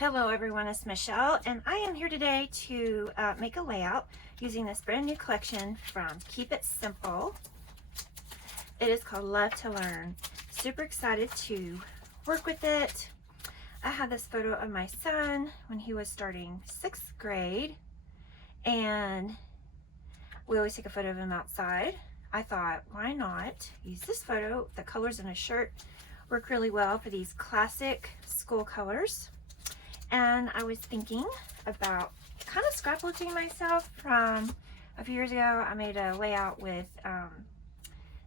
Hello everyone, it's Michelle and I am here today to make a layout using this brand new collection from Keep It Simple. It is called Love to Learn. Super excited to work with it. I have this photo of my son when he was starting 6th grade, and we always take a photo of him outside. I thought, why not use this photo? The colors in his shirt work really well for these classic school colors. And I was thinking about kind of scrapbooking myself from a few years ago. I made a layout with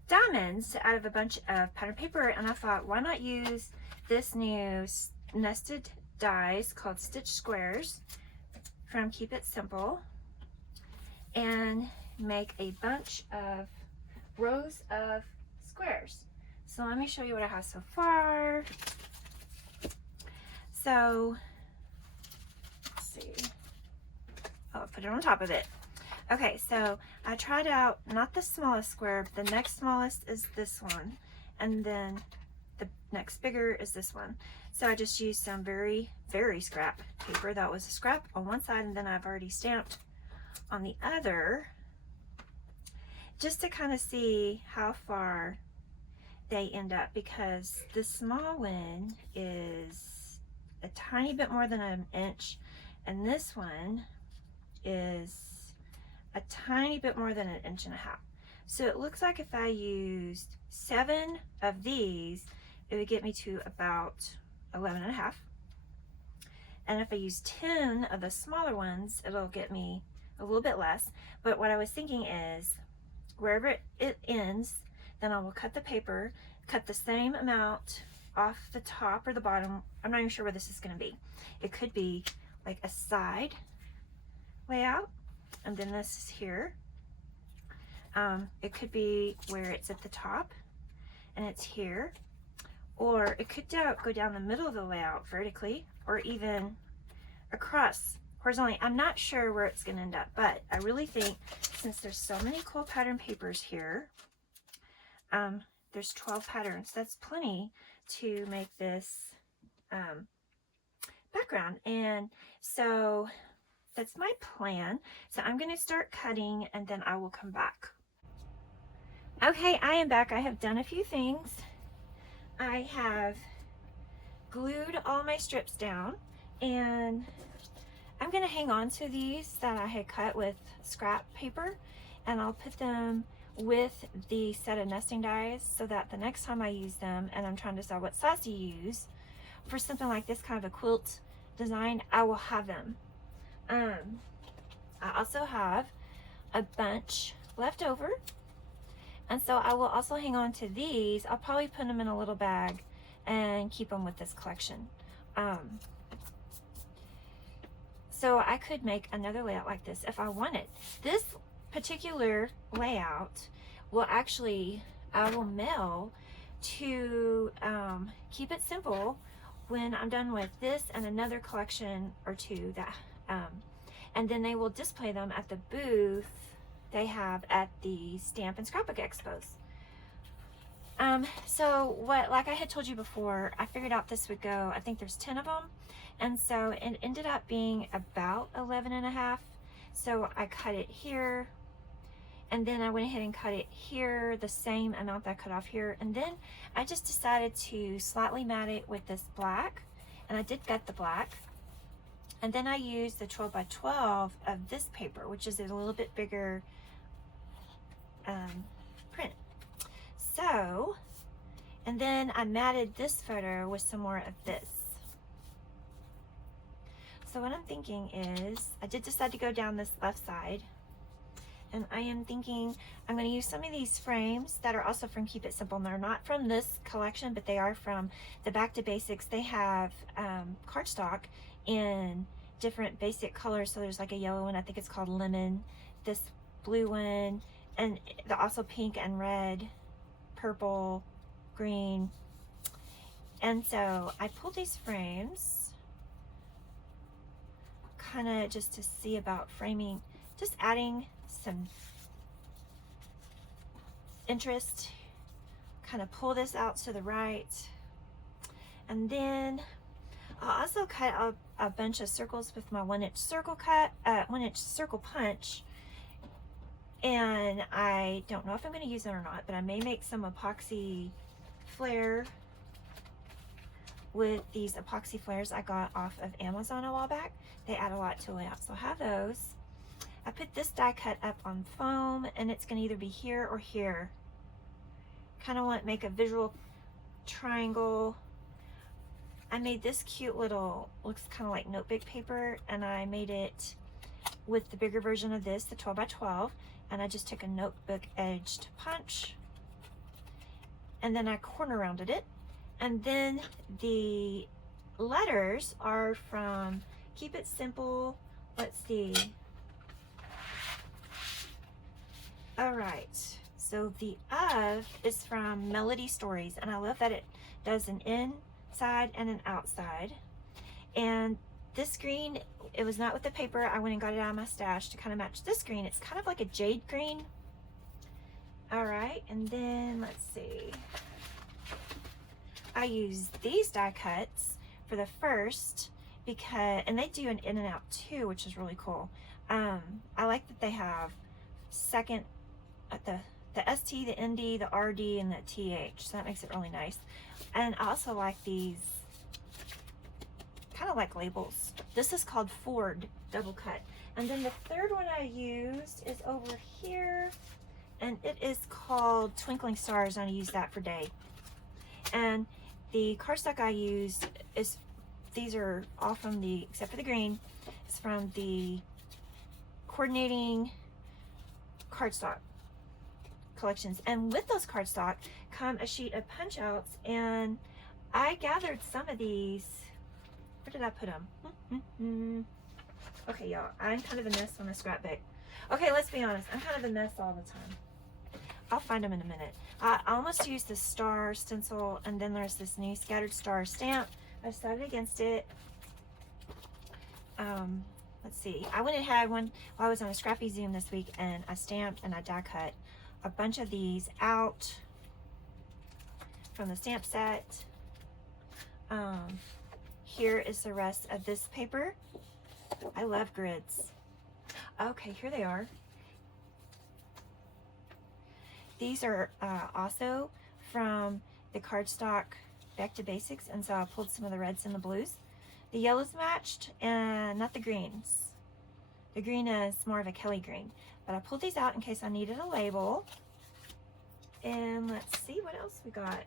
diamonds out of a bunch of pattern paper, and I thought, why not use this new nested dies called Stitch Squares from Keep It Simple and make a bunch of rows of squares. So let me show you what I have so far. So see. I'll put it on top of it. Okay, so I tried out not the smallest square, but the next smallest is this one, and then the next bigger is this one. So I just used some very scrap paper. That was a scrap on one side, and then I've already stamped on the other, just to kind of see how far they end up, because the small one is a tiny bit more than an inch, and this one is a tiny bit more than 1.5 inches. So it looks like if I used 7 of these, it would get me to about 11.5. And if I use 10 of the smaller ones, it'll get me a little bit less. But what I was thinking is, wherever it ends, then I will cut the paper, cut the same amount off the top or the bottom. I'm not even sure where this is going to be. It could be like a side layout, and then this is here. It could be where it's at the top and it's here, or it could go down the middle of the layout vertically, or even across horizontally. I'm not sure where it's going to end up, but I really think, since there's so many cool pattern papers here, there's 12 patterns. That's plenty to make this background. And so that's my plan. So I'm going to start cutting, and then I will come back. Okay, I am back. I have done a few things. I have glued all my strips down, and I'm going to hang on to these that I had cut with scrap paper, and I'll put them with the set of nesting dies so that the next time I use them, and I'm trying to decide what size to use for something like this kind of a quilt design, I will have them. I also have a bunch left over, and so I will also hang on to these. I'll probably put them in a little bag and keep them with this collection. So I could make another layout like this if I wanted. This particular layout will actually, I will mail to Keep It Simple when I'm done with this and another collection or two that and then they will display them at the booth they have at the Stamp and Scrapbook Expos. So like I had told you before, I figured out this would go, I think there's 10 of them, and so it ended up being about 11.5. So I cut it here, and then I went ahead and cut it here, the same amount that I cut off here, and then I just decided to slightly matte it with this black, and I did gut the black. And then I used the 12 by 12 of this paper, which is a little bit bigger print. So, and then I matted this photo with some more of this. So what I'm thinking is, I did decide to go down this left side, and I am thinking I'm going to use some of these frames that are also from Keep It Simple. And they're not from this collection, but they are from the Back to Basics. They have cardstock in different basic colors. So there's like a yellow one, I think it's called Lemon, this blue one, and also pink and red, purple, green. And so I pulled these frames kind of just to see about framing, just adding some interest, kind of pull this out to the right, and then I also cut a bunch of circles with my 1-inch circle 1-inch circle punch. And I don't know if I'm going to use it or not, but I may make some epoxy flare with these epoxy flares I got off of Amazon a while back. They add a lot to layout, so I have those. I put this die cut up on foam, and it's going to either be here or here. Kind of want to make a visual triangle. I made this cute little, looks kind of like notebook paper, and I made it with the bigger version of this, the 12 by 12, and I just took a notebook edged punch, and then I corner rounded it. And then the letters are from Keep It Simple. Let's see. All right. So the of is from Melody Stories, and I love that it does an inside and an outside. And this green, it was not with the paper. I went and got it out of my stash to kind of match this green. It's kind of like a jade green. All right, and then let's see. I use these die cuts for the first because, and they do an in and out too, which is really cool. I like that they have second, the ST, the ND, the RD, and the TH, so that makes it really nice. And I also like these, kind of like labels. This is called Ford double cut. And then the third one I used is over here, and it is called Twinkling Stars, and I use that for day. And the cardstock I used is, these are all from the, except for the green, it's from the Coordinating cardstock collections. And with those cardstock come a sheet of punch outs, and I gathered some of these. Where did I put them? Okay, y'all, I'm kind of a mess on a scrapbook. Okay, let's be honest, I'm kind of a mess all the time. I'll find them in a minute. I almost used the star stencil, and then there's this new scattered star stamp. I decided against it. Let's see. I went and had one while I was on a Scrappy Zoom this week, and I stamped and I die cut a bunch of these out from the stamp set. Here is the rest of this paper. I love grids. Okay, here they are. These are also from the cardstock Back to Basics, and so I pulled some of the reds and the blues. The yellows matched, and not the greens. The green is more of a Kelly green, but I pulled these out in case I needed a label. And let's see what else we got.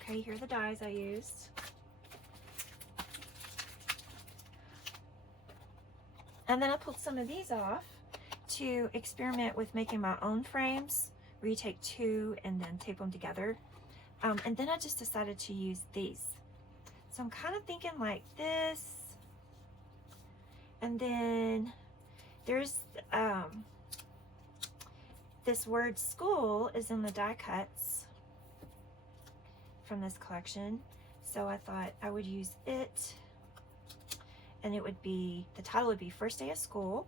Okay, here are the dies I used. And then I pulled some of these off to experiment with making my own frames, where you take two and then tape them together. And then I just decided to use these. So I'm kind of thinking like this. And then there's this word school is in the die cuts from this collection. So I thought I would use it, and it would be, the title would be First Day of School.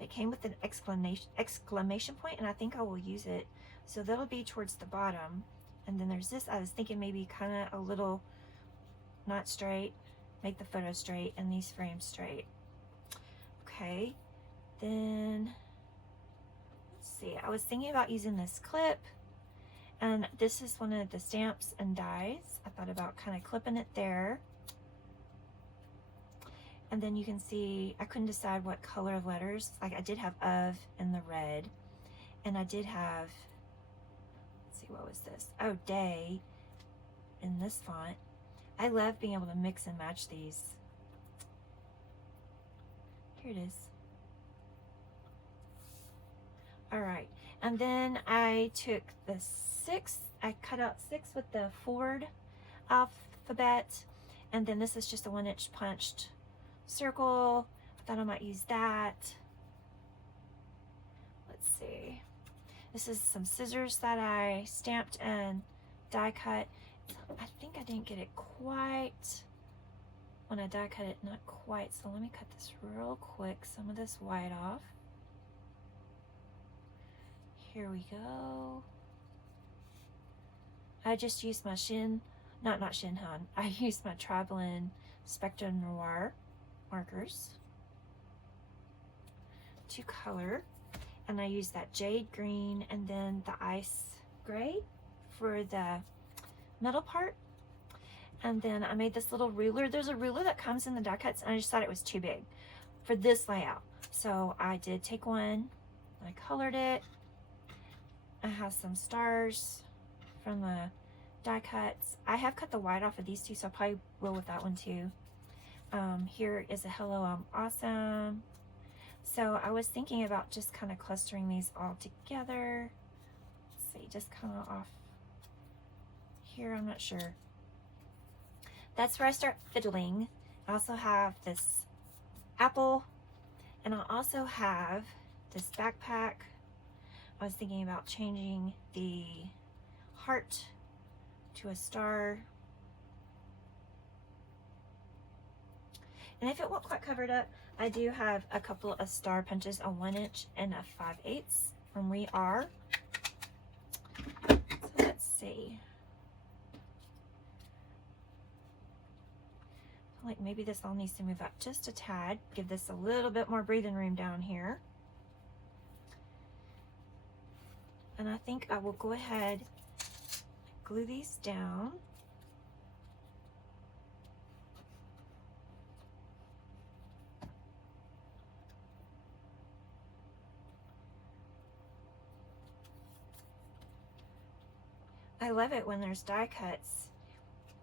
It came with an exclamation point, and I think I will use it. So that'll be towards the bottom. And then there's this, I was thinking maybe kind of a little, not straight, make the photo straight and these frames straight. Okay, then let's see, I was thinking about using this clip, and this is one of the stamps and dies. I thought about kind of clipping it there. And then you can see, I couldn't decide what color of letters. Like I did have of in the red, and I did have, let's see, what was this? Oh, day in this font. I love being able to mix and match these. Here it is. All right, and then I took the 6, I cut out 6 with the Ford alphabet, and then this is just a 1-inch punched circle. I thought I might use that. Let's see. This is some scissors that I stamped and die cut. I think I didn't get it quite when I die cut it, not quite. So let me cut this real quick, some of this white off. Here we go. I just used my not Shinhan, I used my Travelin Spectrum Noir markers to color, and I used that jade green and then the ice gray for the middle part. And then I made this little ruler. There's a ruler that comes in the die cuts, and I just thought it was too big for this layout. So I did take one, I colored it. I have some stars from the die cuts. I have cut the white off of these two, so I probably will with that one too. Here is a hello, I'm awesome. So I was thinking about just kind of clustering these all together. Let's see, just kind of off here, I'm not sure. That's where I start fiddling. I also have this apple, and I also have this backpack. I was thinking about changing the heart to a star. And if it won't quite cover it up, I do have a couple of star punches, a 1 inch and a 5/8 from We Are. So let's see. Like maybe this all needs to move up just a tad. Give this a little bit more breathing room down here. And I think I will go ahead and glue these down. I love it when there's die cuts.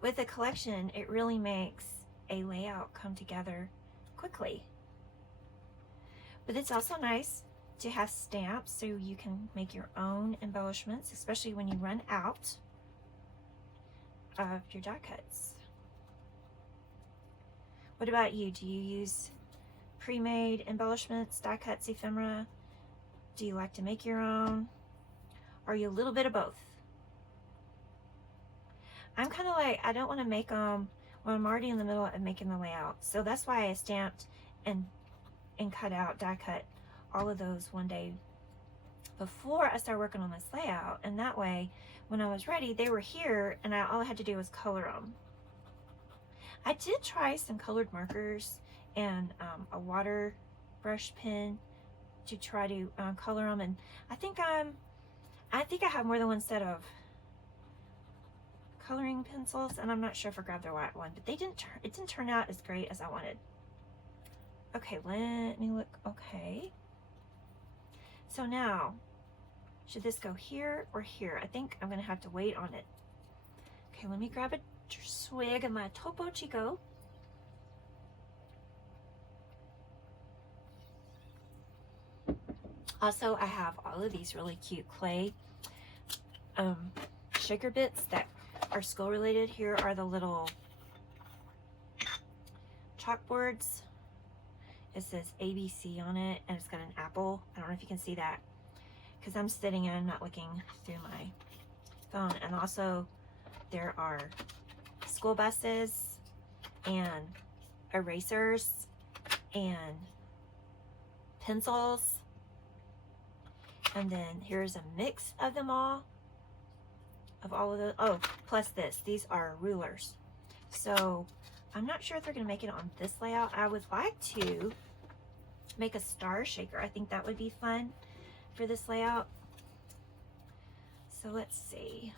With a collection, it really makes a layout come together quickly. But it's also nice to have stamps so you can make your own embellishments, especially when you run out of your die cuts. What about you? Do you use pre-made embellishments, die cuts, ephemera? Do you like to make your own? Or are you a little bit of both? I'm kind of like, I don't want to make them when I'm already in the middle of making the layout. So that's why I stamped and cut out, die cut all of those one day before I started working on this layout. And that way, when I was ready, they were here, and all I had to do was color them. I did try some colored markers and a water brush pen to try to color them. And I think I have more than one set of coloring pencils, and I'm not sure if I grabbed the right one, but it didn't turn out as great as I wanted. Okay, let me look. Okay, so now should this go here or here? I think I'm gonna have to wait on it. Okay, let me grab a swig of my Topo Chico. Also, I have all of these really cute clay shaker bits that are skull related. Here are the little chalkboards. It says ABC on it, and it's got an apple. I don't know if you can see that because I'm sitting and I'm not looking through my phone. And also there are school buses and erasers and pencils. And then here's a mix of them all. Of all of those. Oh, plus this. These are rulers. So I'm not sure if they're going to make it on this layout. I would like to make a star shaker. I think that would be fun for this layout. So let's see.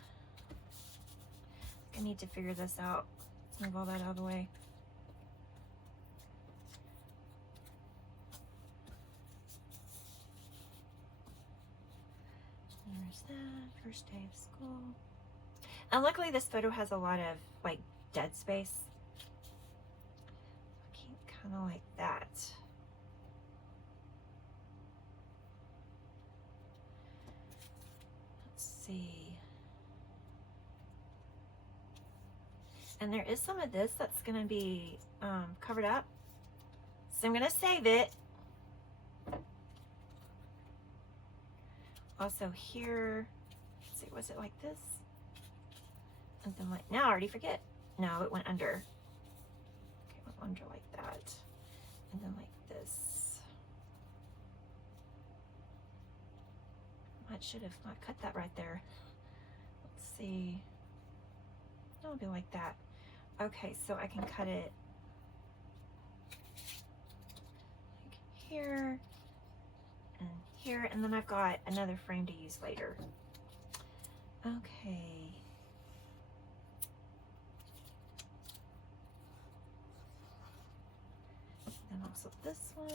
I need to figure this out. Let's move all that out of the way. There's that. First day of school. And luckily this photo has a lot of like dead space. Kind of like that. Let's see. And there is some of this that's going to be covered up. So I'm going to save it. Also here, let's see, was it like this? And then like, now I already forget. No, it went under. Okay, it went under like that. And then like this. I should have not cut that right there. Let's see. It'll be like that. Okay, so I can cut it like here and here, and then I've got another frame to use later. Okay. Then also this one.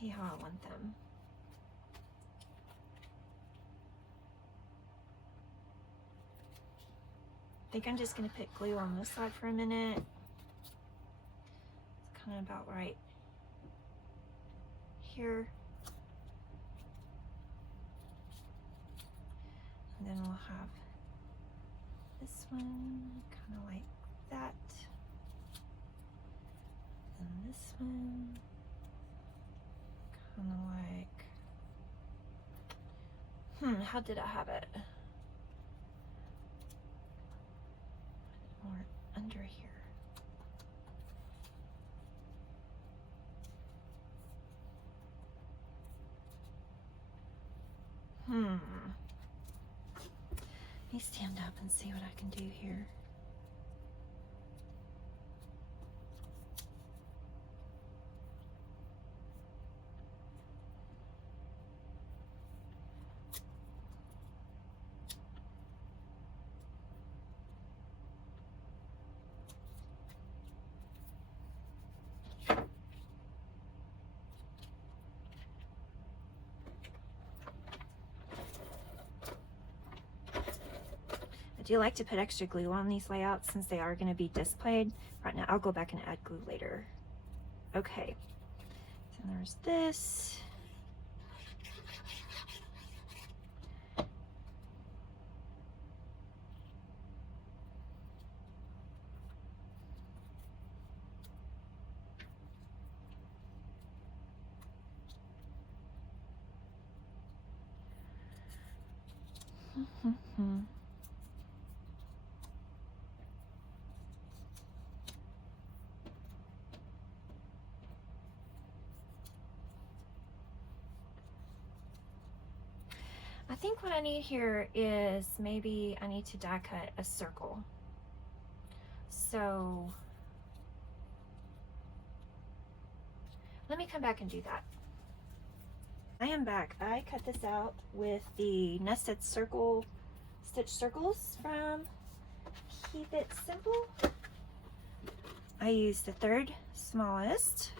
See how I want them. I think I'm just going to put glue on this side for a minute. It's kind of about right here. And then we'll have this one kind of like that. And this one kind of like, how did I have it? More under here. Let me stand up and see what I can do here. I do like to put extra glue on these layouts since they are going to be displayed. Right now, I'll go back and add glue later. Okay, so there's this. I think what I need here is maybe I need to die cut a circle. So let me come back and do that. I am back. I cut this out with the nested circle stitch circles from Keep It Simple. I used the third smallest.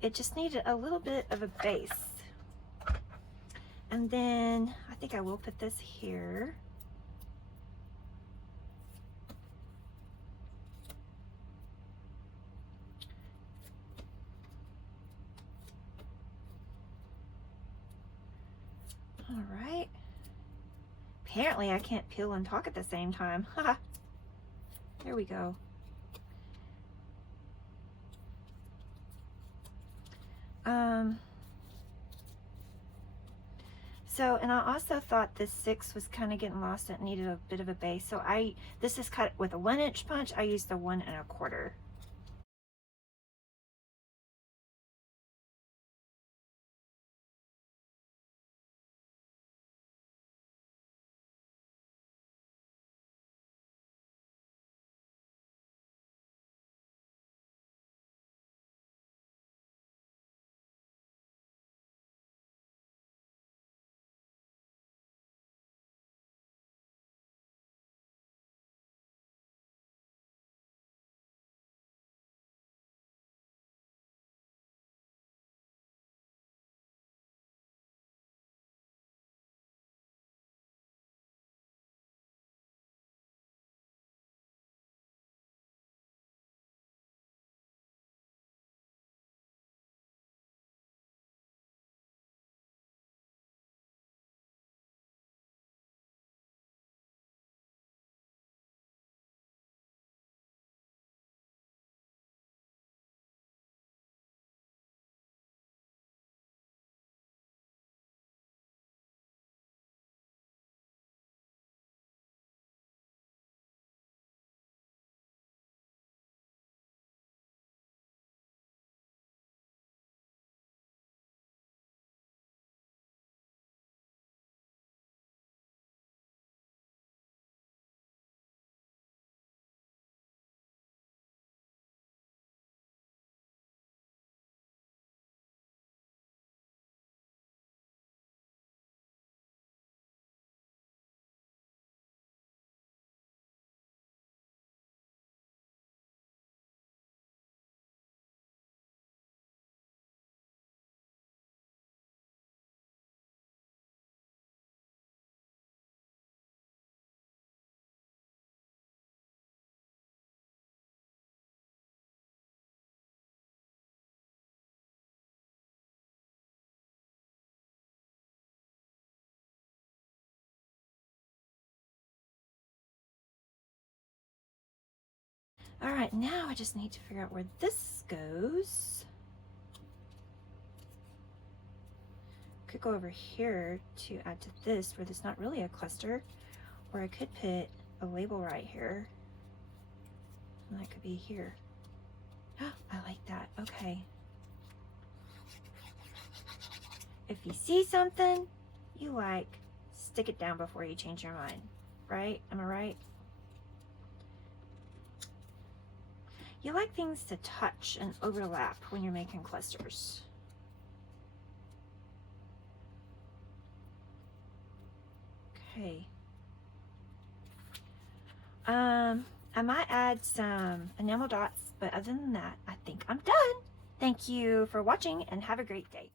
It just needed a little bit of a base. And then I think I will put this here. All right. Apparently I can't peel and talk at the same time. Haha. There we go. So, and I also thought this 6 was kind of getting lost. It needed a bit of a base. So this is cut with a 1-inch punch. I used the 1 1/4. All right, now I just need to figure out where this goes. Could go over here to add to this where there's not really a cluster, or I could put a label right here, and that could be here. I like that. Okay. If you see something you like, stick it down before you change your mind, right? Am I right? You like things to touch and overlap when you're making clusters. Okay. I might add some enamel dots, but other than that, I think I'm done. Thank you for watching and have a great day.